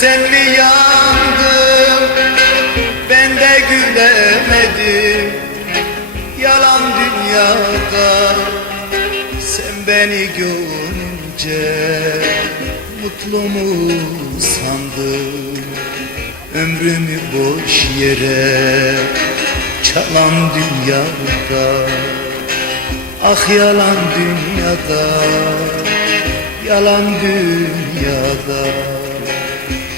sen mi yandın Ben de gülemedim. Yalan dünyada Sen beni görünce Mutlu mu sandın? Ömrümü boş yere Çalan dünyada Ah yalan dünyada Yalan dünyada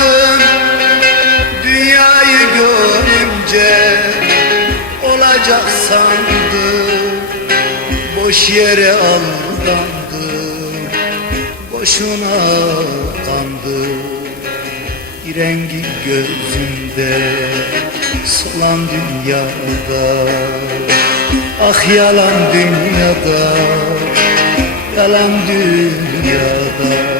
yandın Dünyayı görünce Olacak sandım. Boş yere aldandım. Boşuna kandım. Rengi gözümde Solan dünyada. Ah yalan dünyada Yalan dünyada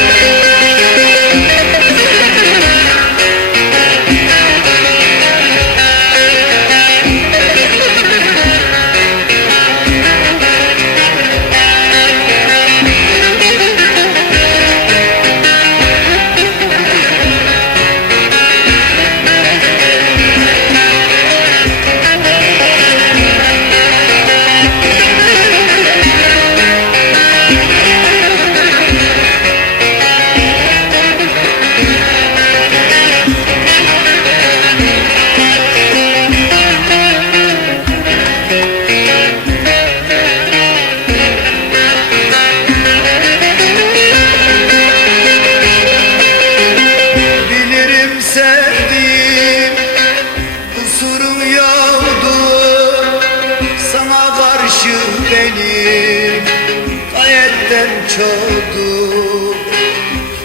gayetten çoktu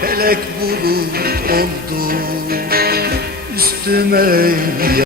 Felek bulut oldu. Üstüme